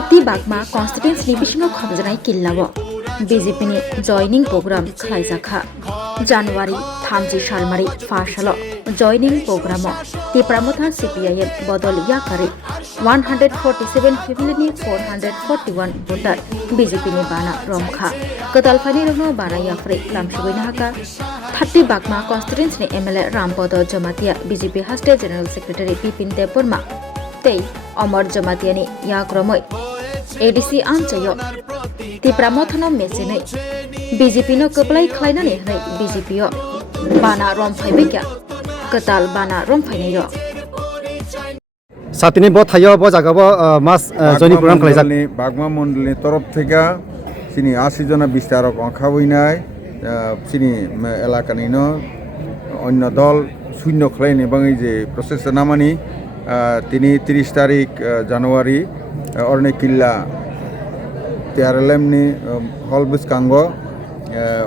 Thati Bagma constituency bisingo khomjanai killawo BJP ni joining program khlaijaka January 30 salmari 1 salo joining program Tipramothan CPIM bodol yakari 147 family ni 441 voter BJP ni bana romkha Katalfani rogno bana yafre lamshuina haka Thati Bagma constituency ni MLA Rampodo Jamatia BJP Hostel General Secretary Bipin Deborma Tei Omar Jamatiani Yakromoi ADC Anchayo Tipramothano Mesene BJP no Kaplai Klainani BJP yo Bana Rom Faibekya Katal Bana Rom Faineyo Satini bo thayo bo jagabo mas joni program khlaijak Bagma Mondalni torof theka sini 80 jona bistarok angkha hoinai sini elakani no onno dol শূন্য khalaini bangai je process namani তিনি 30 তারিখ জানুয়ারি অরনে কিল্লা তেয়ারলেমনি হলবিস কাঙ্গো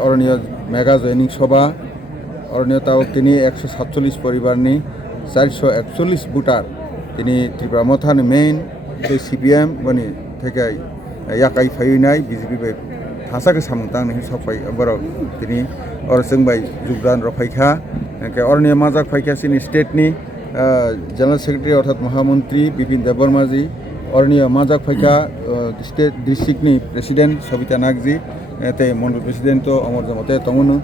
অরনীয় mega joining সভা অরনীয় তাও তিনি 147 পরিবারনি 441 voter তিনি ত্রিপুরামথান main যে CPM বনি থেকে ইয়াকাই ফাইনাই বিজেপি বাই হাসাকে সামতাং নি সফাই বড় তিনি অরসংবাই যোগদান রফাইখা অরনীয় মাজাক ফাইখা সিনি স্টেটনি General Secretary অর্থাৎ মহামন্ত্রী বিপিন দেববর্মাজি অরনীয় মাজাক ফাইকা স্টেট ডিস্ট্রিক্টনি প্রেসিডেন্ট সবিতা নাগজি তে মন্ডল প্রেসিডেন্ট অমর জমতে তমনু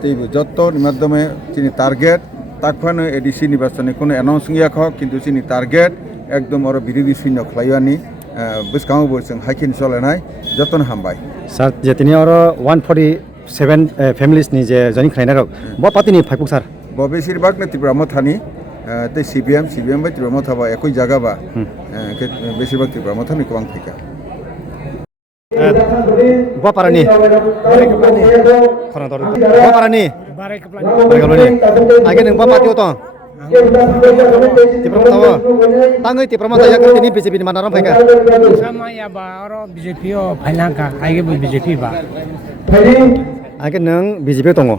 তে যত্তর মাধ্যমে তিনি টার্গেট তাকফানো এডিসি নির্বাচনে কোনো অ্যানাউন্সিং ইয়াক কিন্তু তিনি টার্গেট একদম আর বিরোধী শূন্য খাইয়ানি বিসকাও বলছেন হাইকিন চলেনাই যতন হামবাই স্যার যে তিনি আর 147 ফ্যামিলিজ নি যে জনি খাইনার ব পাতিনি ফাইপুক স্যার ব বেশিরভাগ নে ত্রিপুরামথানি ते CPM बाय ত্রিপুরামথাবা একই জায়গা বা বেশিরভাগ ত্রিপুরামথানি কোয়াং ফিকা ব পারানি খনা দর ব পারানি বারে কপ্লানি আগে নং ব পাতিও তো ত্রিপুরামথাবা তাঙ্গই ত্রিপুরামথা ইয়াক তিনি BJP ni manaram faika sama ya ba oro BJP o phailangka aige BJP ba আগে নং BJP tongo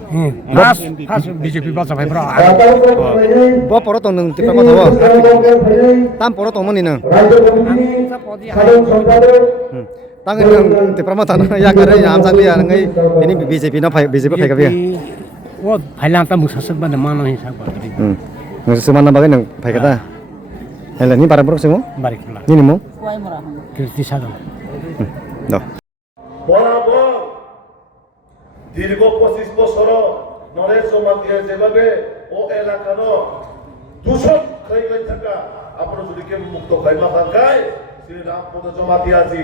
pas BJP ba sabai bro bo poro tong nang ত্রিপুরামথাবা tam poro tong mani nang tang nang Tripura Motha ya kare am sakli ya ngai ini BJP no BJP faika bia o phailang ta musasuk ba mano hisab ba nang semana bagai nang faika ta hele ni para brok semo barik pula ni mo kirti sadam do বরাবর দীর্ঘ 25 বছর নরেশ জমাতিয়া যেভাবে ও এলাকার দূষণ খাইলাই থাকা আপনারা যদি কেউ মুক্ত খাইমা থাকায় শ্রী রামপদ জমাতিয়াজি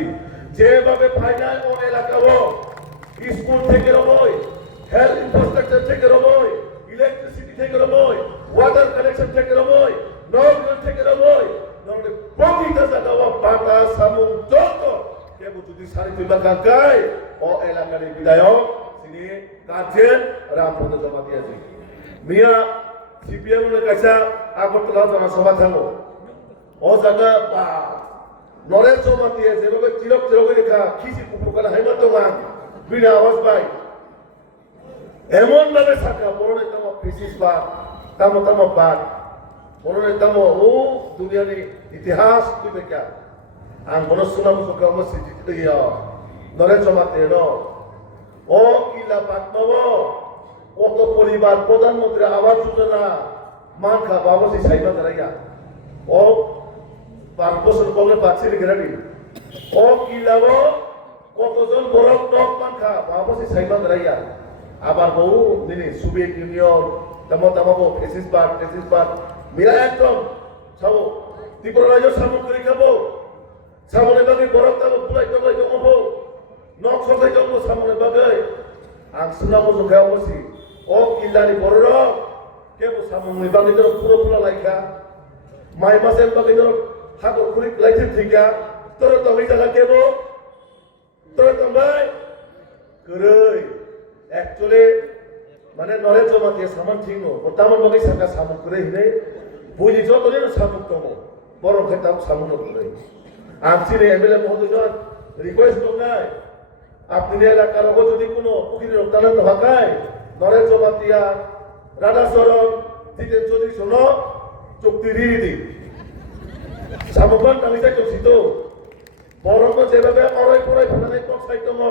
যেভাবে ফাইনাল ও এলাকাও স্কুল থেকে রবই হেলথ ইনফ্রাস্ট্রাকচার থেকে রবই ইলেকট্রিসিটি থেকে রবই ওয়াটার কানেকশন থেকে রবই নগর থেকে রবই নগরে প্রতিটা জায়গা বাটা সামুং যত কেউ যদি সারি তুলা কাকায় ও এলাকার বিধায়ক তিনি কাজের রামপদ জমাতিয়াজি মিয়া সিপিএম এর কাছে আগরতলা জনসভা থাকো ও জায়গা বা নরেশ জমাতিয়া যেভাবে চিরক রেখা খিচি কুকুরকালা হেমাতমান বিনা আওয়াজ পাই এমন ভাবে থাকা বড় নেতাম ফিসিস বা তাম বাদ বড় নেতাম ও দুনিয়ার ইতিহাস তুই বেকা আং বড় সুনাম সুখা মসজিদ গিয়া নরেশ জমাতিয়া ন ও কিলা পাতমাব কত পরিবার প্রধানমন্ত্রী আবাস যোজনা মানখা বাবসি সাইবা দাঁড়াইয়া ও 5 বছর পরে পাচ্ছি রেখে ও কিলাব কতজন বড় টপ মানখা বাবসি সাইবা দাঁড়াইয়া আবার বহু দিনে সোভিয়েত ইউনিয়ন তামাবো ফেসিস বার মিলা একদম সব ত্রিপুরা রাজ্য সামগ্রী খাবো সামনে বাকি বড় তাবো পুলাই হবো নক সবাই জন্ম সামনে বাগাই আং সুনামো জোখাও বসি ও কিল্লানি বড় কেবো সামনে বাকি ধর পুরো পুরা লাইখা মাই মাসের বাকি ধর হাগর খুলি লাইছে ঠিকা তোর তুমি জায়গা কেবো তোর তোমায় করই অ্যাকচুয়ালি মানে নরেশ জমাতিয়া সামান ঠিকো ও তামান বাকি সাকা সামন করে হিরে বুঝি যতনে সামন তমো বড় খেতাম সামন করে আমসিনে এমএলএ মহোদয় রিকোয়েস্ট করনাই আপনি এলাকার যদি কোনো পুকুরের রক্তানন্দ হকায় নরেশ জমাতিয়া রাধাচরণ জিতেন চৌধুরী শোন চুক্তি রিদি সামগ্রাম তালিকা চলছি তো বরং যেভাবে অরাই পরাই ফেলানাই পথ সাইতম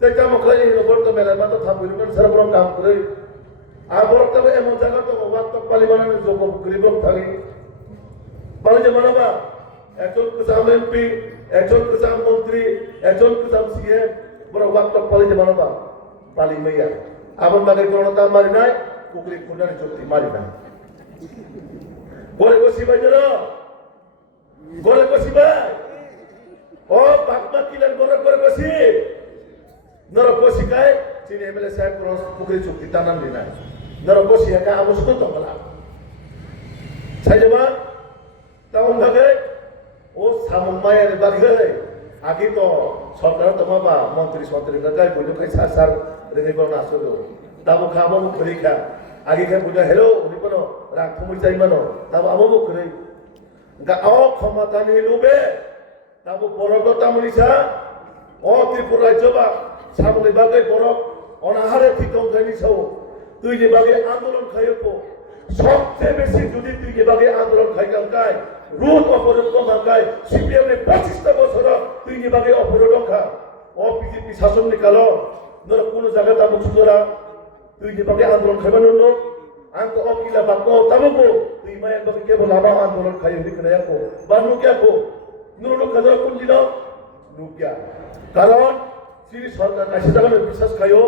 তেকা মখলাই রবর্ত মেলা মাতো থামবিলুন সারবরম কাম করে আর বরং তবে এমন জায়গা তো ওয়াক্তক পালিবানের যোগ গরিবক থাকি মানে যে মানবা একজন কিসাম এমপি একজন কিসাম মন্ত্রী একজন কিসাম সিএম বড় ওয়াক্তক পালি যে মানবা পালি মাইয়া আবার বাগের কোনো দাম মারি নাই কুকুরি খুঁড়ানি চুক্তি মারি নাই গড়ে বসি ভাই যেন গড়ে বসি ভাই ও বাগমা কিলার গড়ে বসি নরক বসি খায় চিনি এমএলএ সাহেব কোনো কুকুরি চুক্তি টানান দি নাই নরক বসি একা আবশ্যক তো বলা সাইজমা তেমন ভাবে ও সামমায়ের বাড়ি আগে তো সরকার তোমাবা মন্ত্রী সন্ত্রী গায় বুঝো খাই সার রেনে কোন আসলো তাবো খাবো মুখরি খা আগে খাই বুঝো হেলো উনি কোন রাগ থমই চাইবানো তাবো আমো মুখরি গা অ ক্ষমতা নিয়ে লোবে তাবো বড় তামলিসা ও ত্রিপুরা রাজ্য বা সামনে বাগে বড় অনাহারে ঠিকম জানি সব তুই যে বাগে আন্দোলন খাইপো সবচেয়ে বেশি যদি তুই যে বাগে আন্দোলন খাইকাম গায় রুট অপরাধ মাঙ্গায় সিপিএম এর 25টা বছর তুই যে বাগে অপরাধ খা ও বিজেপি শাসন নিকালো নর কোন জায়গা তাবো সুন্দরা তুই যে বাগে আন্দোলন খাইবানো নো আঙ্ক অকিলা বাকো তাবো তুই মায়ের বাগে কেবল আবা আন্দোলন খাই হইকে নাকো বা নুকিয়াকো নুরো খাদরা কোন দিন নুকিয়া কারণ শ্রী সরকার কাছে জায়গা বিশ্বাস খাইও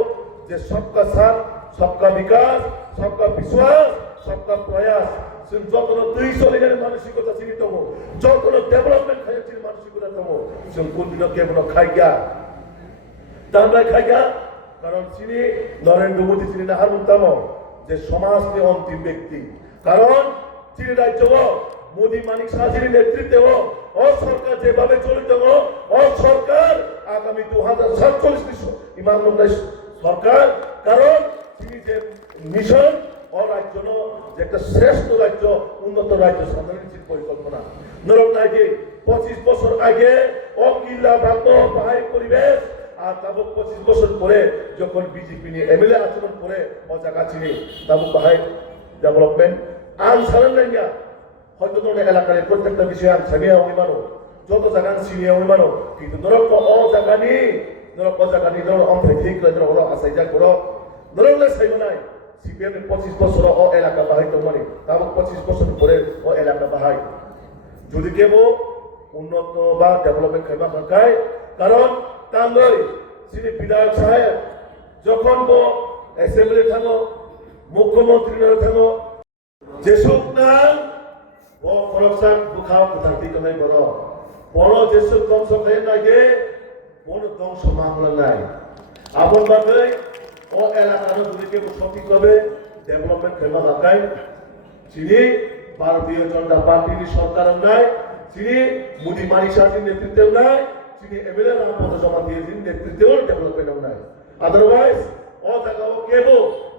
যে সবকা সাথ সবকা বিকাশ সবকা বিশ্বাস সবকা প্রয়াস যতন 200 লিগের মানসিকতা চিনি তমো যতন ডেভেলপমেন্ট খাইছির মানসিকতা তমো সব কোন দিন কেবল খাইগা তামরা খাইগা কারণ চিনি নরেন্দ্র মোদী চিনি না হারুন তামো যে সমাজকে অন্তিম ব্যক্তি কারণ চিনি রাজ্য মোদী মানিক শাহজির নেতৃত্বে ও সরকার যেভাবে চলিত ও সরকার আগামী 2047 ইমানবন্দাই সরকার কারণ তিনি যে মিশন ও রাজ্য যে একটা শ্রেষ্ঠ রাজ্য উন্নত রাজ্য সাধারণ পরিকল্পনা নরক নাইকে 25 বছর আগে ও কিল্লা ভাগ্য পাহাড়ি পরিবেশ আর তাবুক 25 বছর পরে যখন বিজেপি নিয়ে এমএলএ আচরণ করে ও জায়গা চিনি তাবুক পাহাড়ি ডেভেলপমেন্ট আন সারান নাইয়া হয়তো তোমার এলাকার প্রত্যেকটা বিষয়ে আমি সামিয়া হইমানো যত জায়গা সিনিয়া হইমানো কিন্তু নরক ও জায়গানি নরক ও জায়গানি নরক অন্ধ্রে ঠিক করে নরক আসাই যা করো নরক সাইব নাই সিপিএম 25 বছর ও এলাকা বাহাই তো মানে তাবুক 25 বছর পরে ও এলাকা বাহাই যদি কেব উন্নত বা ডেভেলপমেন্ট খাইবা খায় কারণ তাঙ্গই শ্রী বিধায়ক সাহেব যখন বো অ্যাসেম্বলি থাকো মুখ্যমন্ত্রী থাকো যেসব না ও খরচাক বুখাও কুতাতি কনাই বড় যেসব ধ্বংস খাই নাগে বড় ধ্বংস মামলা নাই আপন বাকে ও এলাকার দুদিকে সঠিকভাবে ডেভেলপমেন্ট খাইবা লাগাই চিনি ভারতীয় জনতা পার্টির সরকার নাই চিনি মোদী মানিক শাহজির নেতৃত্বেও নাই চিনি এমএলএ রামপদ জমা দিয়েছেন নেতৃত্বেও ডেভেলপমেন্ট নাই আদারওয়াইজ ও জায়গাও কেবো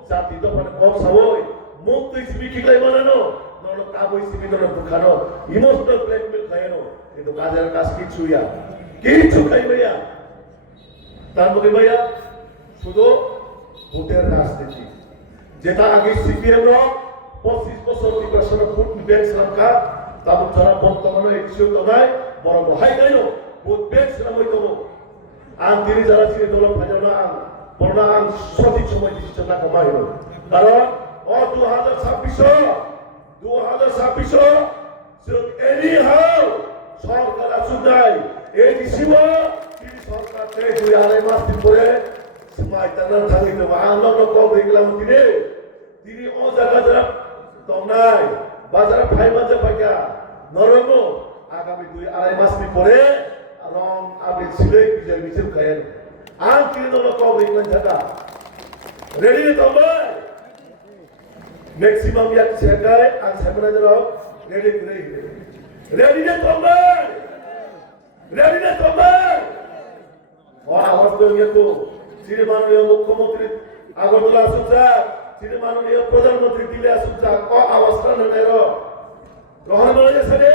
জাতি দফানে কম সাবই মুখ তুই সিবি কিলাই বানানো নলো কাবই সিবি নলো দুখানো ইমোশনাল ব্ল্যাকমেল খায়ানো কিন্তু কাজের কাজ কিছু খাই ভাইয়া তার মধ্যে ভাইয়া শুধু ভোটের রাজনীতি যেটা আগে সিপিএম 25 বছর নির্বাচন ভোট ব্যাংক শ্রমকা তারপর যারা বর্তমানে ইস্যু নাই বড় হাই গাইল ভোট ব্যাংক শ্রম হইতো আন তিনি যারা ছিল দল ভাজনা আন বড় আন সঠিক সময় ডিসিশন না কমাই হলো কারণ ও 2026 এনি হাউ সরকার আসুদাই এই দিশিব তিনি সরকার থেকে 2.5 মাস পরে সময় তারা থাকি তো আন্দোলন কম হয়ে গেলাম তিনি ও জায়গা যারা তমনাই বাজারে ভাই মাঝে পাইকা নরম আগামী 2.5 মাস পরে রং আবে ছিলে বিজয় মিছিল খায়েন আন তিনি তো কম হয়ে গেলেন জায়গা রেডি তো ভাই ম্যাক্সিমাম এক জায়গায় আন সামনে ধরো রেডি করে রেডি তো ভাই রেডি তো ভাই ও আওয়াজ তো ইয়েতো শ্রী মাননীয় মুখ্যমন্ত্রী আগরতলা আসুক স্যার শ্রী মাননীয় প্রধানমন্ত্রী দিল্লি আসুক স্যার ও অবস্থা নেই রহন বলে সাথে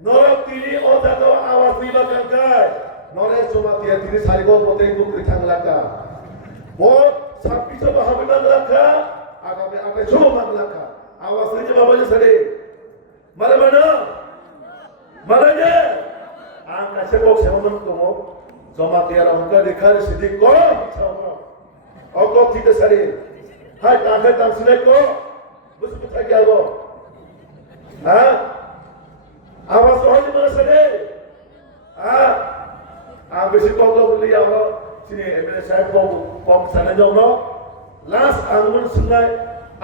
নরক তিনি ও দাদা আওয়াজ দিবা কাঙ্কায় নরেশ জমাতিয়া তিনি সারিব পথে মুক্তি থাকলাকা ও 26 বাহাবে বাংলাকা আগামী 28 বাংলাকা আওয়াজ দিতে বাবা সাথে মারে বানা মারে যে সেকক সেমন কমো জমা তিয়ারা মুখা রেখার সিদ্ধি করো অত ঠিক সারি হাই তাকে তামসিনে কো বুঝ কোথায় গেল হ্যাঁ আমার সহজ মানে সারে হ্যাঁ আর বেশি কথা বললি আমরা চিনি এমএলএ সাহেব কম সানে যাও না লাস্ট আন্দোলন শুনলাই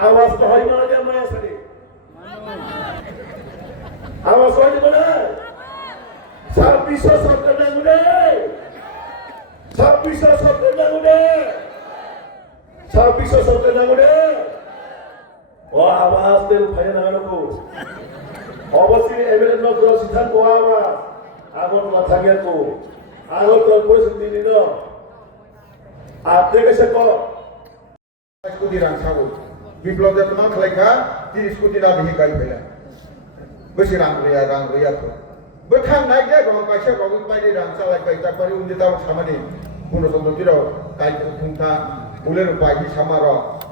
আওয়াজ তো হয় মানে যে মায়া সারি আওয়াজ হয় মানে 2600 সরকার না গুনে 2600 সরকার না গুনে 2600 সরকার না গুনে ও আওয়াজ তেল ফাইন না গো অবশ্যই এমএলএ নজর সিদ্ধান্ত আওয়াজ আগর মাথা গেল তো আগর তোর পরিস্থিতি নিল আর থেকে সে কর কোটি রাং সাগো বিপ্লব যে তোমার খাইখা 30 কোটি না দিহি গাই ফেলা বেশি রাং রিয়া তো বথাং নাই যে রং পাইছে রং পাইনি রাং চালাই পাই তারপরে উনি তাও সামনে গুণচন্দ্র দিরাও গাই খুঁথা বুলের উপায় কি সামার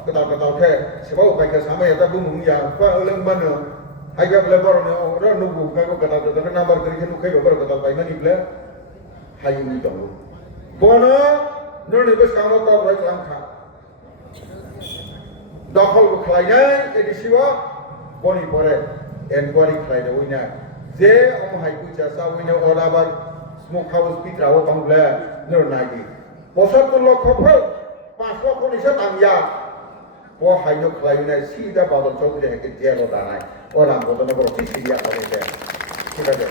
কতাল খে সেবাও পাইকে সামাই এটা বুমুয়া পা ওলেং বানো হাইগা বলে বরনে র নুগু গাগো কতাল তো নাম্বার করি কে নুখাই বড় কতাল পাই মানি বলে হাইনি দং বনো ননে বেশ কাম তো রাই কাম খা দখল খাইনাই এডিসিও বনি পরে এনকোয়ারি খাইদে ওইনা যে অমহাই কুচা সাউইনা অরাবার স্মোক হাউস পিত্রাও বাংলা নরনাগি 75 লক্ষ ফল 5 লক্ষ নিছে তামিয়া ও হাইনো খাইনা সিদা বাদল চৌধুরী হেকে জেলো দানাই ওরা বদন বড় সিরিয়া করে ঠিক আছে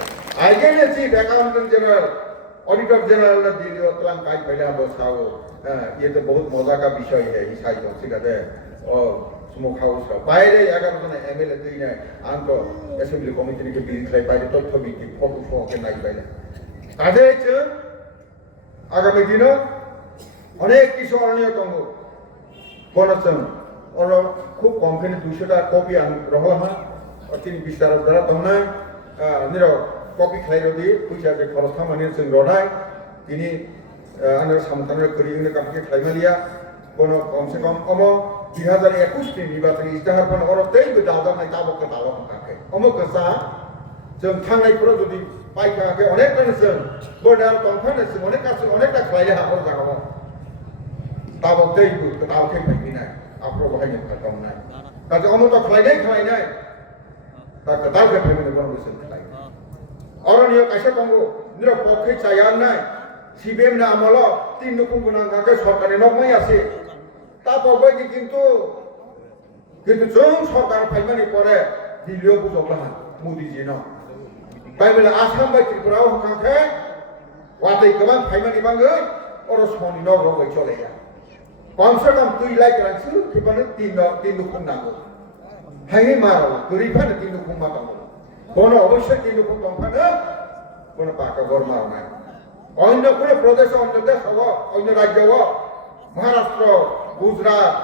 আইগেনে chief accountant general auditor general ने दिल्ली और तलाम काज पहले हम बताओ ये तो बहुत मजा का विषय है इस साइड से कहते हैं और स्मोक हाउस का बाहर अगर उन्होंने एमएलए तो इन्हें आंको असेंबली कमिटी के बीच में बाहर तो थोड़ी की फोकस हो के नहीं पहले आधे च आगामी दिनों अनेक किशोर अन्य तंगो बोनसन और खूब कंपनी 200 कॉपी आन रहला हा और 3 विस्तार द्वारा तमना निरो कॉपी खाइरोदी फैसा जे खरच खामानि जों रनाय दिनै आंनो सामथानो करिनो कामके खाइमालिया बनो कम से कम अमो 2021 नि निर्वाचन इस्ताहार बनो अरतैबो दाजानाय दाबक दालो हाखाखै अमो गोसा जों थांनायफोर जुदि पाइखाखै अनेक जों बर्डार दंफानो जों अनेकटा खाइले हाखर जागाव दाबक दैबो दालखे फाइनाय आफ्रो बाहायनो खालामनाय काजे अमो तो खाइनाय दा दालखे फाइनो बनो जों खाइ অরণ্য কাছে তঙ্গ নিরপেক্ষে চায়ান নাই সিবিএম না আমল 3 রকম গুণাঙ্গাকে সরকারি নকমাই আছে তারপর কিন্তু जों সরকার ফাইমানি পরে দিল্লিও বুঝলা মোদিজি না বাইবেল আসাম বাই ত্রিপুরাও হকাंखे वादै गोबां फाइमानि बांगै अरसमनि न रगै चलेया कम से कम 2 लाख रांसु खेबानो 3 रकम नांगौ हाय मारो गरिबानो 3 रकम मातांगौ কোনো অবশ্যই কিন্তু খুব দমফানো কোনো পাকা বর্মা নাই অন্য কোন প্রদেশ অন্য দেশ হব অন্য রাজ্য হব মহারাষ্ট্র গুজরাট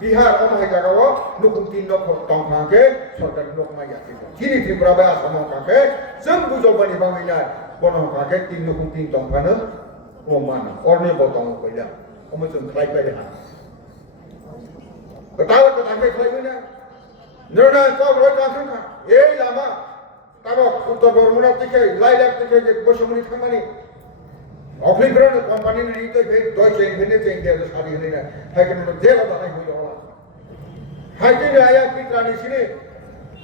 বিহার অমহাই জায়গা হব নতুন 3 লক্ষ দমফাকে সরকারি লোকমাই আছে চিনি ত্রিপুরা বা আসাম কাকে जों বুঝবানি বাংলা বনো কাকে 3 লক্ষ 3 দমফানো ওমান অন্য বতং কইলা অমজন খাই পাইলে না তাও কথা খাইবে না নরনা কব রয় কাঁথা এই লামা তারপর উত্তর বর্মনা থেকে লাইলাক থেকে যে বসমনি খামানি অফিগ্রন কোম্পানি নেই তো ভেদ ডয়চে ইনভেনে চেঞ্জে যে সারি হলে না হাইকেন যে কথা নাই হইলো হলা হাইকেন আয়া পিত্রানি সিনে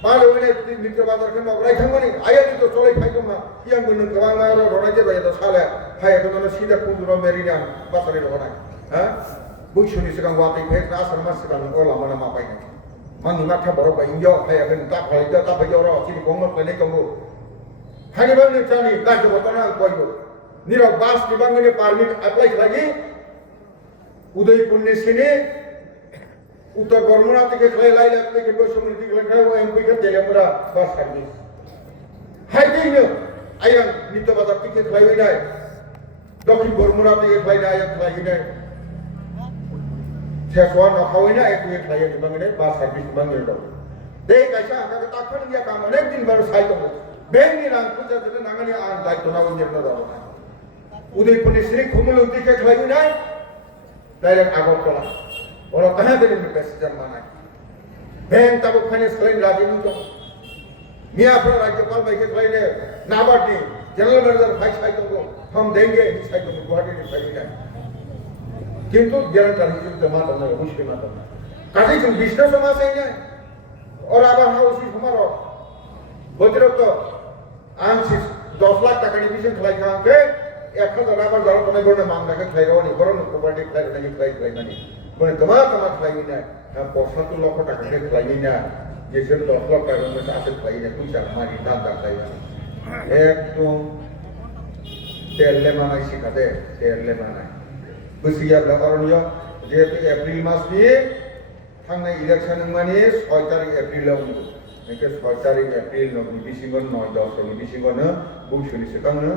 পাল হইলে নিত্য বাজার কেন অগ্রাই খামানি আয়া তো চলে ফাইতো না ইয়াং গুন গবাং মারো রনাজে বাই তো সালে হাইয়া তো সিধা কুন্দুর মেরিনা বাসারে রনা হ্যাঁ বুঝছনি সিগাং ওয়াতে ফেস আসার মাস সিগাং ওলা মানা মা পাইনা mang ngắt theo bảo vệ nhau hay là cái ta phải cho đó chỉ có một cái này công vụ hai cái vấn đề cho này cái chỗ đó là quay được như là bus cái vấn đề parliament apply lagi Udaipur ने sini उत्तर बर्मना থেকে খাই লাই লাগতে কে বসমনি থেকে খাই ও MP কে তেলেপুরা bus service high দিন আয়ান নিত্য বাজার থেকে খাই নাই দক্ষিণ বর্মনা থেকে খাই নাই খাই নাই Sesuatu nak kawinnya itu yang saya dibangun bahas habis dibangun itu. Deh kaisa agak takkan dia kamu nek din baru saya tu. Ben ni orang tu jadi nangani an daik tu nawin dia tu. Udah pun istri kumul uti ke kelayu nai. Direct agak pola. Orang kena beri presiden mana. Ben tabuk finance kelayu lagi ni tu. Mia pun raja pal baik kelayu ni. Nabat ni general manager ভাই cycle हम देंगे cycle Guwahati cycle যায় কিন্তু guarantor হিসেবে মাথা নয় অবশ্যই মাথা নয় কাজেই जों বিজনেস মাসে যায় और আবার হাউসি সমারো বলতে आं 10 लाख টাকাनि বিশন খাইখাকে 1000 আবার যারা কোনে কোনে মামলাকে খাইরাওনি বরং প্রপার্টি খাইরানি খাইরানি মানে তোমার খাইনি না পয়সা লক্ষ টাকাকে খাইনি না যে 10 লাখ টাকার মধ্যে আছে খাইনি পয়সা মারি দাম দাম খাইনি একদম তেললে মানাই শিখাতে তেললে মানাই বুঝিয়াब्ला অরণ্য যেহেতু এপ্রিল মাস নিয়ে थांनाय इलेक्शन माने 6 तारिख एप्रिलाव एके 6 तारिख एप्रिल नो डिसेम्बर 9 10 नो डिसेम्बर नो बुसुनि सिगांनो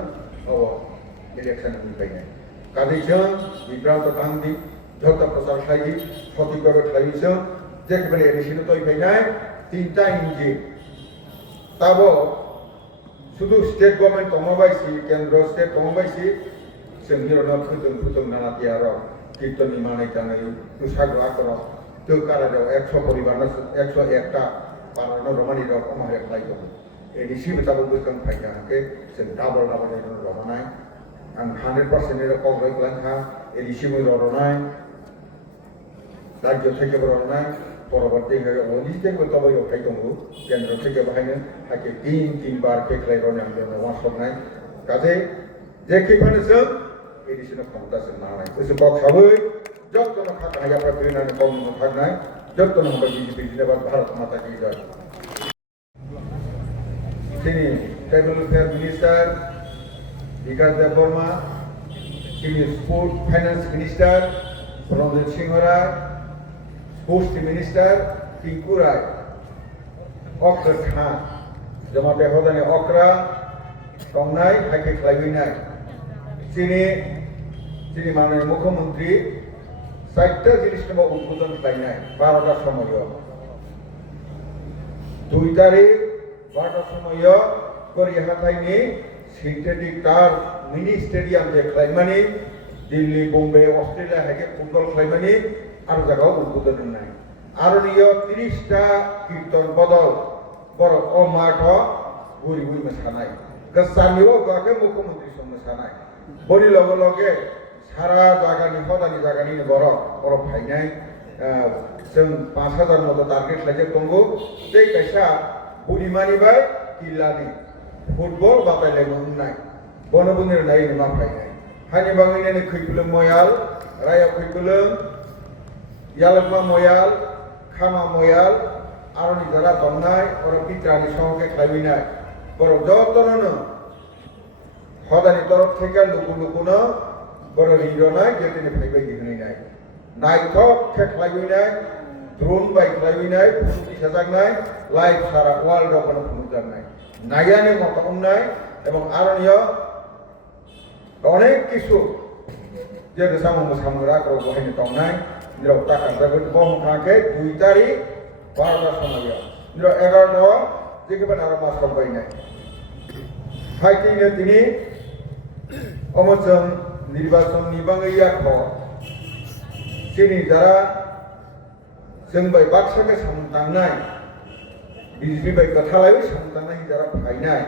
इलेक्शन फैनाय कादैजों बिब्रांत तांदि जत प्रचार खायि सतिकबो थायिजों जेकबारे एडिशन तय फैनाय 3टा इंजिन ताबो शुधु स्टेट गवर्नमेंट तमाबायसि केंद्र स्टेट तमाबायसि जोंनि रना फुदुं नाना तियार कीर्तननि मानाय जानाय तुसाग्रा कर तो कारागाव 100 परिवार 101टा पारानो रमानि रक अमारे खालायदों एडिसि बेताबो बुकन फायनाके जों डाबल रमानाय आं 100% एरो कग्राय लांखा एडिसि मो रनाय राज्य থেকে रनाय परबर्ती ओनली के तबाय फायदों केंद्र থেকে बाहायनो हाके 3 बार के खालायरनाय आंदोलन वासबनाय काजे जेखि फानो जों एडिसिनो क्षमता जों नानाय गोसो बक्साबै जत्न खाया प्रेरणानि कौन थागनाय जत्न हम बीजेपी जिंदाबाद भारत माता की जय তিনি tribal welfare minister Bikash Deb Barma তিনি sport finance minister Ranjit Singh Rai sports minister Tinku Rai अक्र खान जमाते हदानि अक्रा कमनाय हाके खालायनाय তিনি माननीय मुख्यमंत्री 4টা জিনিস নেব উদ্বোধন খাইনায় 12টার সময় 2 তারিখ 12টার সময় করিহাটাইনি সিনথেটিক টার্ফ মিনি স্টেডিয়াম যে খাইমানি দিল্লি বোম্বে অস্ট্রেলিয়া থেকে ফুটবল খাইমানি আর জায়গাও উদ্বোধন নাই আর নিয় 30টা কীর্তন বদল বড় ও মাঠ গুড়ি গুড়ি মোসানাই গাছানিও গাকে মুখ্যমন্ত্রী সঙ্গে মোসানাই বলি লগে লগে सारा जागानि हदानि जागानि बर फायनाय जों 5000 मतो टार्गेट लागे दंगो बे कैसा बुरिमानिबाय किल्लानि फुटबल बादायलायनाय बनबुनि नाय मा फायनाय हानि बाङैनो खैकुलुं मयाल राया खैकुलुं यालमा मयाल खामा मयाल आरनि जारा दंनाय और पित्रानि संगे खायबिनाय बर जतननो हदानि तरफ থেকে लुकुलुकुनो बड़ रिरनाय जेतने फैबाय दिहुननाय नायथक खेख्लायनाय ड्रोन बायख्लायनाय फुटि साजागनाय लाइभ सारा वर्ल्ड अफनो फुजानाय नायानि मतमनाय एवं आरनिय अनेक किसु जे सामु मुसामुरा को बहायनो तंनाय निराव टाका जागोन बम खाके 2 तारिख 12टा समय निराव 11टा जेकेबान आरो मास बायनाय हायतिनो दिनि अमजों निर्वाचन निबाङैया जोंनि जारा जोंबाय बाक्साखौ सामदांनाय बिजेपि बाय कथालाय सामदांनाय जारा फायनाय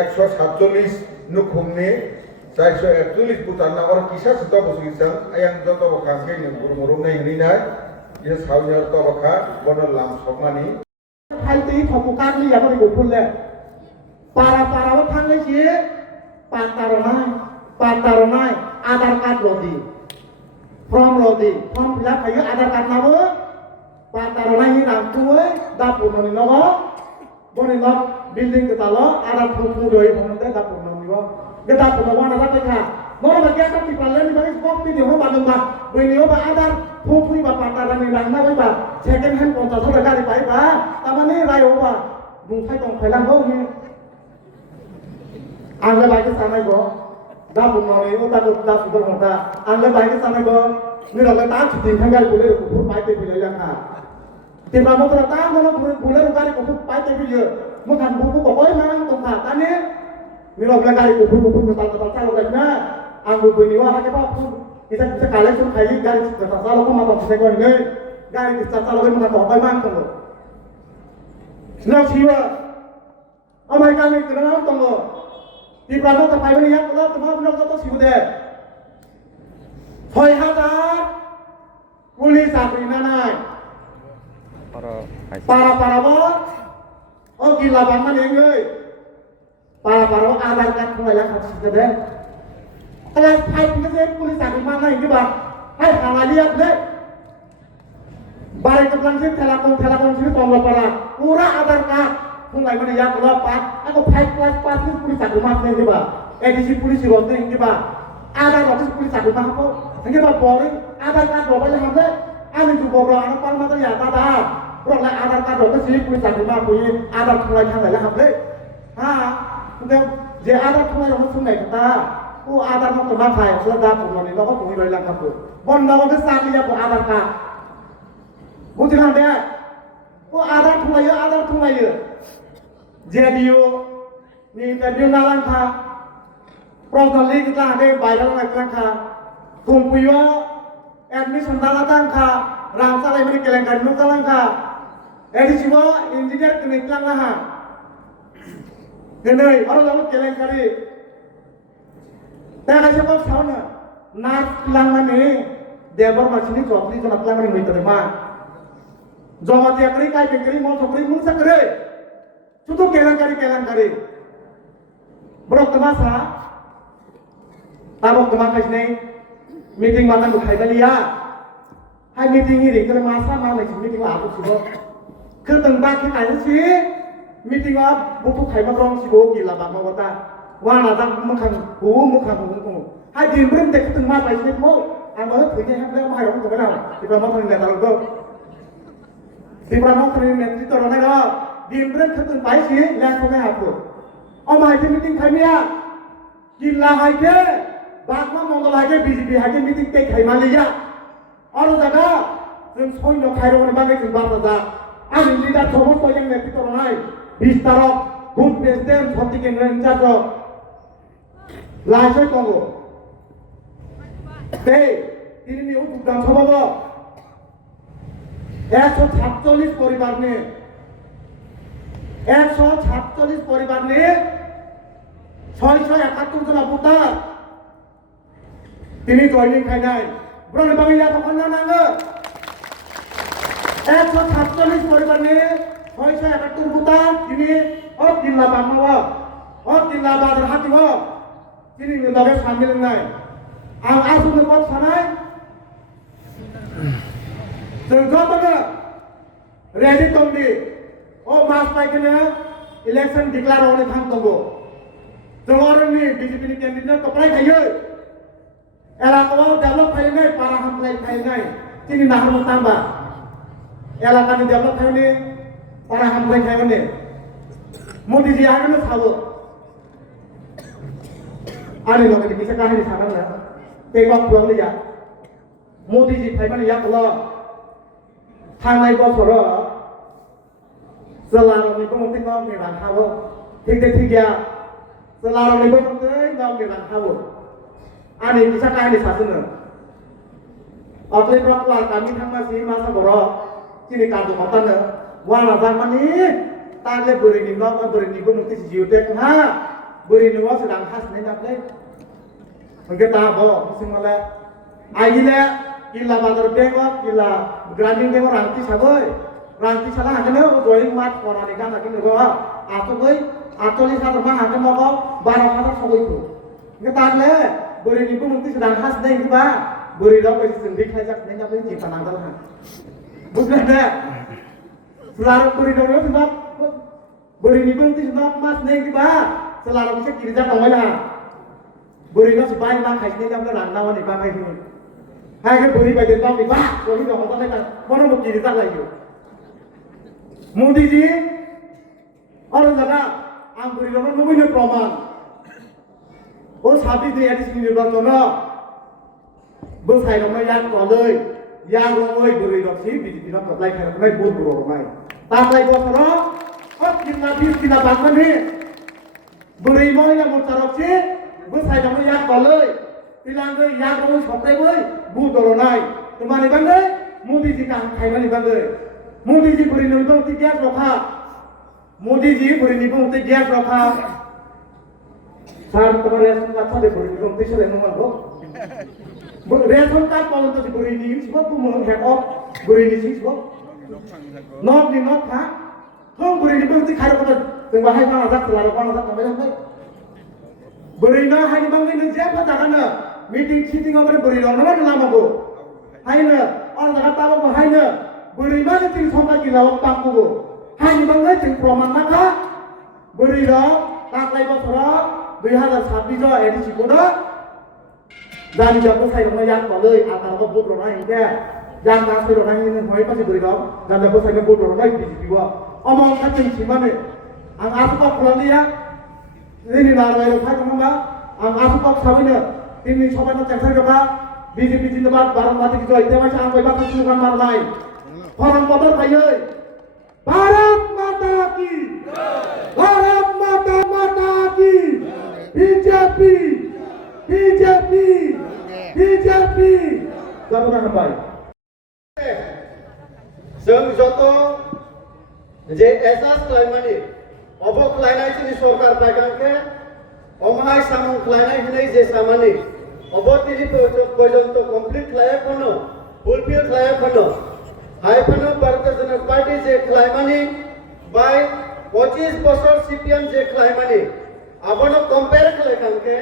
147 नुखुमनि 441 भुटानना और किसा सुता बसुइसां आयां जत बखांखे गुरमुरुम नायहैनाय ये सावनिया तबखा बन लाम सकमानि फाइलति थपकानि याबो गुफुलले पारा थांनायसि पातारनाय आधार कार्ड लदी फर्म फिलआप खायो आधार कार्ड नाबो पातारनाय रांखुय दापुरनि नग बनि नग बिल्डिं गताल आधार फुदय हमदे दापुरनिबो बे दापुरनो वाना जायखा नों बागे काटि पालेनि बागे कपि दिहो बालुंबा बैनियो बा आधार फुबा पातारनि रांना बैबा सेकेंड हैंड 50 गारि बायबा तामाने रायोबा बुंखाय दं फैलांगौ नि आंले बागे सानायगो दाबुननि दाबुदर हटा आंले बागे सानायगो निरले ता छुटि थांगाल बोले को पाइते बिले लाखा तेब्ला मथरा ता गनो बोले गारि को पाइते बिले मुखान बुबु को ओइ मान तंखा ताने निरले गारि को बुबु ता ता गायना आंबो बनिवा हाके बा kita कालेक्सन खाइ गारि ता ता लो मा बसे गय नै गारि ता ता लो मा तो ओइ मान तंगो सिना छिवा amai kami kenal tunggu di Pramuka sampai ini yang kalau teman benar satu sih deh 6,000 pulis sapi nanai para bos oh gila banget nih gue para ada kan mulai yang harus kita deh kalau hai punya pulis sapi mana ini bang hai kalau lihat deh balik ke langsung telepon sini tolong para pura ada kan mulai mana yang lepas aku hai kelas ini pulis sapi mana ini bang edisi pulis rote ini bang ada rote pulis sapi mana kok ini bang boring ada kan bawa yang ada Ani tu bodoh anak pan mata ya tada. Orang lain ada kan rote sini pulis sapi mana punya ada mulai yang lain apa deh? Kemudian dia ada mulai orang sungai kata. Ada mau ke mana saya sudah dapat ini,เราก็คงไม่ได้รับครับบนเราก็สร้างเนี่ยผมada kan. บุตรหลานเนี่ยอาดาทุ่งเยอะเจดีโอนี่แต่เดือนละลังค่ะโปรตลีกต่างได้ใบละลังค่ะกุมพิโอแอดมิชชั่นตาละลังค่ะรางสลายมันเกลังกันนุกลังค่ะเอดิชิโออินจิเนียร์กันอีกลังละฮะเดี๋ยวนี้เราเกลังกันดิแต่ใครจะบอกเขาเนี่ยนักลังมันนี่เดี๋ยวบอกมาชิ้นนี้ก่อนที่จะนักลังมันมีตัวไหนมา Jawab dia kiri kai kiri mau sokri mun sakre. Cukup kelang kari. Bro temasa. Tabok temasa ini meeting mana bukai belia. Hai meeting ini kalau masa mana meeting lah aku sih. Ke tempat kita ini sih meeting lah butuh kai macam sih gila bang mau kata. Wah nada mukan. Hai di brim dek tempat ini mau. Ambil punya yang lain mahal orang kebenar. Di mana orang yang tahu tu. Di Pramuka ini menteri orang itu di Imbren ketemu paisi lihat kau aku. Omai itu meeting kami ya, gila aja, bahkan mongol aja BJP aja meeting tek kami Malaysia. Orang jaga, semua yang kaya orang bangga jumlah saja. Ani leader semua yang menteri orang lain, bistarok, good president, seperti yang rencana. Lain Kongo. Deh, ini ni untuk dan semua. 147 পরিবার নিয়ে 147 পরিবার নিয়ে 671 জন voter তিনি joining খাই নাই ব্রণ বাংলা তখন না নাঙ্গ 147 পরিবার নিয়ে 671 ভোটার তিনি জিল্লা বাংলা জিল্লা বাজার হাতিব তিনি লগে সামিল নাই আর আসলে কথা নাই Sengkapnya, ready tunggu. Oh mas paiknya, election declare oleh tham tunggu. Seorang ni BJP ni candidate kepada kaya. Elakau develop kaya ni, para hamlai kaya ni. Sini nak harus tambah. Elakau ni develop kaya ni, para hamlai kaya ni. Modi ji akan nak tahu. Ani loh kita bisa kahini sana lah. Tengok pulang dia. Modi ji kaya ni ya Allah. ทางในบสรสลาเรามีพวกมึงที่น้องมีหลังคาวุทิ้งได้ทิ้งยาสลาเรามีพวกมึงที่น้องมีหลังคาวุอันนี้พิชาการในศาสนาออกเลยเพราะว่าการมีทั้งมาสีมาสบรอที่ในการถูกตันเนอว่าเราทำมันนี้ตาเล็บบริณินน้องบริณินพวกมึงที่จิ๋วเด็กฮะบริณินว่าแสดงทัศน์ในนับเลยมันก็ตาบอกสิ่งอะไรไอ้เนี่ย Gila bazar bengok, gila granding bengok ranti saboy, ranti salah hanya nih joining mat orang nikah lagi nih gua, atau ni salah mah hanya mau barang barang saboy itu. Kita le, beri nipu nanti sedang khas deh kita, beri dong beri sendik aja, nih apa ini cipta nanggal kan? Bukan deh, selalu beri dong itu sebab beri nipu nanti sebab mas nih kita, selalu bisa kiri jam awal lah, beri dong sebaik mah khas nih jam lerang nawan nih pakai ini. Hai kan beri bagian tahu ni bah, kalau kita orang tak mana mau kiri tak lagi. Modi ji, orang jaga, beri dong mungkin ni problem. Oh sabi dia di sini juga tu na, bos hai dong yang kalau yang orang beri dong sih, BJP nak apply kerana mereka buat buruk mai. Tak lagi bos na, kita bangun ni, beri mau yang mau taruh sih, bos hai dong yang kalau bilang ke yang kamu sampai boy, buat orang Tumani bangga, Modi ji kan, Thai mani bangga. Modi ji beri nonton tiga lokha, Modi ji बुरी निपुण ते gas रखा सार तुम्हारे ration card था बुरी निपुण ते चले नमल हो रेशन कार्ड पालन तो बुरी निपुण sebab bumu head of बुरी निपुण sebab not ni not था हम बुरी निपुण ते खारे पता तुम बाहर का आजाद चला रहा आजाद कमें जाते बुरी ना हानि बंगे ने जेब का जाकर ना मीटिंग चीटिंग अपने बुरी ना ना लामा बो हाय ना और जाकर ताबो बो हाय ना बुरी ना ने तीन सोमवार की लावक पाक बो हानि बंगे तीन प्रमाण ना का बुरी ना ताकलाई बो थोड़ा 2026 एडिशन को ना जानी जब को साइड में याद कर ले आता को बुट रोना है क्या जान ना से रोना है ने होई पासे बुरी ना जान जब को साइड में बुट रोना है बीजेपी को अमों का चिंग चिमाने ang aso pa kuliah ini narai rokai kemana ang aso pa sawina ini sobat na cengser roka BJP jindabat barang mati kita itu macam ang bebas kesukaan marmai orang motor kayai Bharat Mata ki Bharat Mata ki BJP BJP BJP gabungan baik जों जत जे एसास खालामनानै अबो खालामनाय जोंनि सरकार पायखांखे अमाय सामं खालामनाय होनाय जे सामानि अबो तिनि पर्यन्त complete खालामखनो fulfil खालामखनो हायफनो Bharatiya Janata party जे खालामनानै बाय 25 বছর सीपीएम जे खालामनानै आबनो कम्पेयर खालामखांखे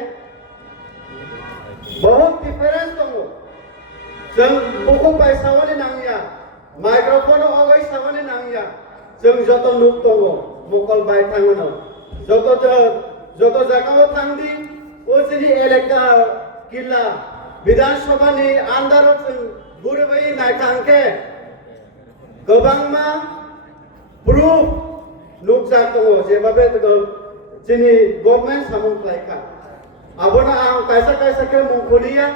बहुत डिफरेंस दङ जों बुकु बायसावनि नांगिया माइक्रोफोन अगै सावनि नांगिया जों जत नुक दङ मकल बाय थाङोनो जत जायगायाव थांदि ओसिनि एलेका किला विधानसभानि आन्दाराव जों गुरबै नायखांखे गोबांमा प्रुफ नुक जाक दङ जेबाबे जोंनि गभर्नमेन्ट सामुंख्लायखा आबोना आं कायसा कायसाखे मुंखलिया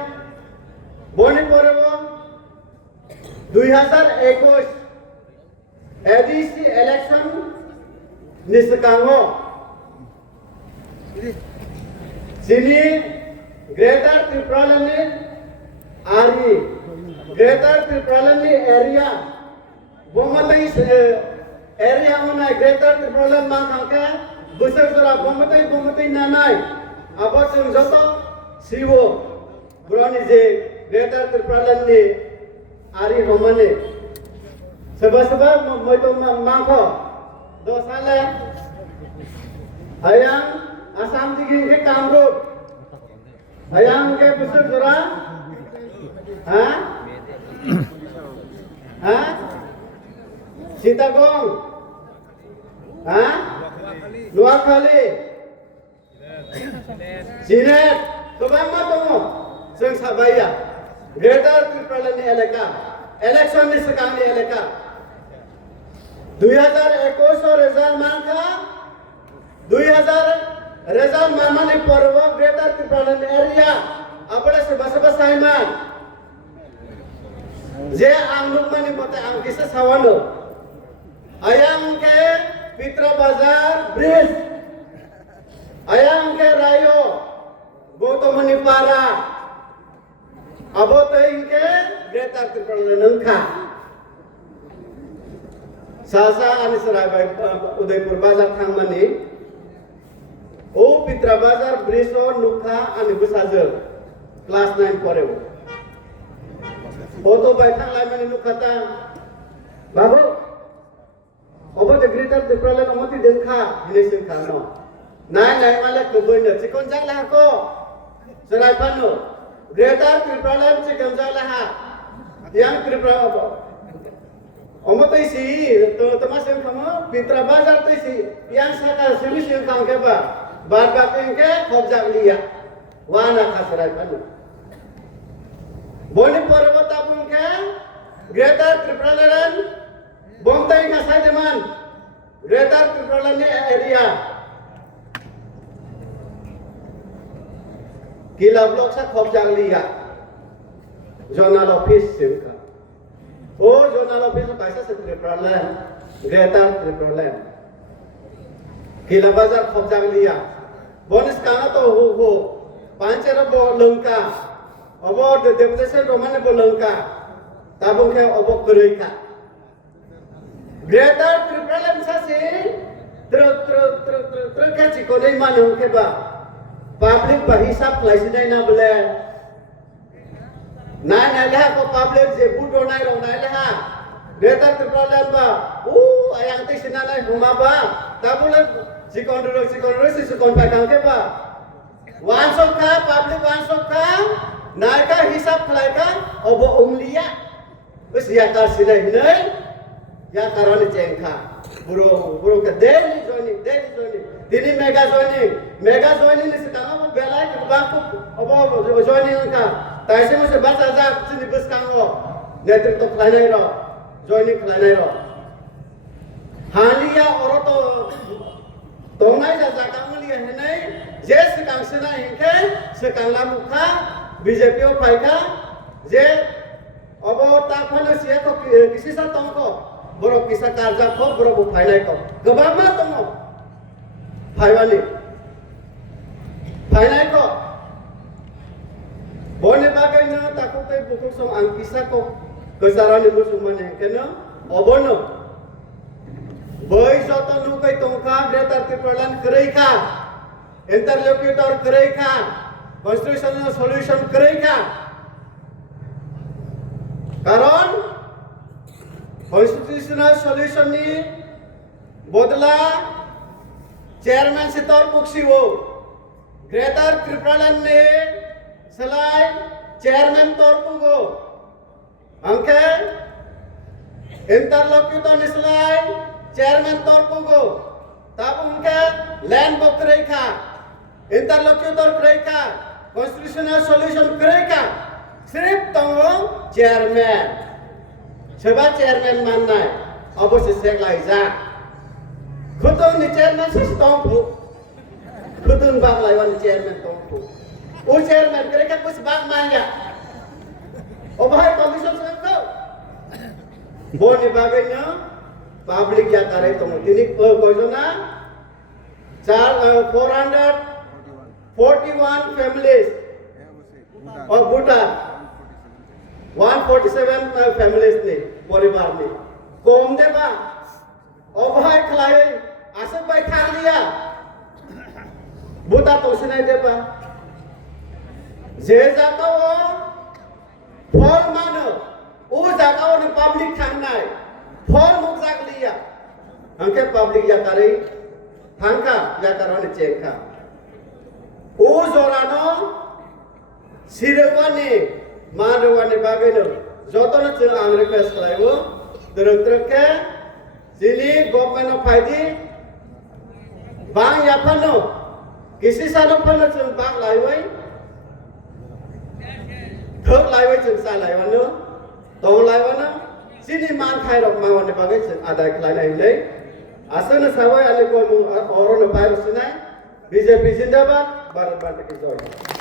बनि परेबो 2021 ADC election nisekango sini Greater Tripura ni ari Greater Tripura ni area bomatai area mana Greater Tripura mangkangke besar sura bomatai nanai apa sing joto siwo broni je Greater Tripura ni ari homane sebab moi to mangko dosale hayang asam tiging ke kamrup hayang ke besar sura Sitagong Nuakhali Sinet sebab matomo sing sabaya Greater Tripura ni elaka election ni sekali elaka 2021 result mangka 2000 result mamani porwo Greater Tripura ni area apale sebab saiman je angluk mani bote ang kisa sawano ayang ke Pitra Bazar bridge ayang ke Rayo Gautamani Para abote inke Greater Tripura nangka sasa ani Sarai Udaipur Bazar thangmani o Pitra Bazar bridge o nukha ani busajel class 9 porebo Oto baithang laimani nukhata babu obo de Greater Tripura omoti dengkha hinesin khano nai male kuboina chikon jala ko Sarai pano Greater Tripura chikon jala ha yang Tripura obo omotai si to tamasem khamo Pitra Bazar tai si yang saka solution khang ke ba bar ke khobjak liya wana khasarai pano Boni Parvata Punke, Greater Tripura Bomtai Kasai Deman, Greater Tripura area. Kila blok sa khobjang liya. Zonal office simka. Oh zonal office kaisa sa Tripura Greater Tripura Kila Bazar khobjang liya. Bonus kana to ho panchera bo lengka. Obor the deputation Romane Bolangka Tabungke obok Kurika Greater Tripura Sasi terus cikone mana ke ba public berhisap lai sidai na bole nai lah ko public je budo nai rong nai lah Greater Tripura ba ayang ti sinalai huma ba tabule cikon sikon pa kang ke ba wansok ka public wansok ka nai ka hisap khlai ka obo unglia wis ya kar sidai hinai ya karone cengkha buru ke daily joining dini mega joining ni sekarang apa belai ke bangku apa joining ka taisi mo se basa za sini bus kango netrito klanai ro joining klanai ro halia oroto tongai za kango liya henai je sekang sena hinke sekang lamuka BJP o paika je obo tapana sia ko kisi sa tongko borok kisah karja ko borok upainai ko gabama tomo Phaiwani Phainai ko Bone bagai na takut tay bukuk song angkisa ko Kesarani musuman yang kena Obono Boy soto nukai tongka Greater Tripura kerai ka Interlocutor kerai ka Constitutional solution kerai ka Karon Constitutional solution ni Bodla Chairman Sitor Puksiwo Greater Tripura ne Selai Chairman Torpugo Angke Interlocutor ni selai Chairman Torpugo Tapung ke Land Book Reika Interlocutor Reika Constitutional Solution Reika Sirip tongo Chairman Sebab Chairman manai Abu sisek laiza Kutun ni Chairman sistompu Kutun bang laiwan ni Chairman tompu Chairman mereka kus bang manja Obahai komison sengkau Boni bagainya Public jakare tongo Tinik kosona 441 families of Bhutan 147 families ni Poribar ni Kom deba Obahai kelai Asal baik kalian Buta tosinai deba Je jatao Phol mano U jatao ni public thangnai Phol mukjak liya Angke public jakare Thangka jakarone cengka U zorano Sirewani Madawani bageno Jotona ceng ang request kalaiwo Teruk-teruk ke Sini government of Haiti Bang yapano Kisi sana pano ceng bang laiwai Thuk laiwai ceng sa laiwano Tong laiwano Sini man khai rok mawani bagai ceng adai kelai nai Asana sawai alikon orang bayar sinai BJP Zindabad Bharat Banta ki joy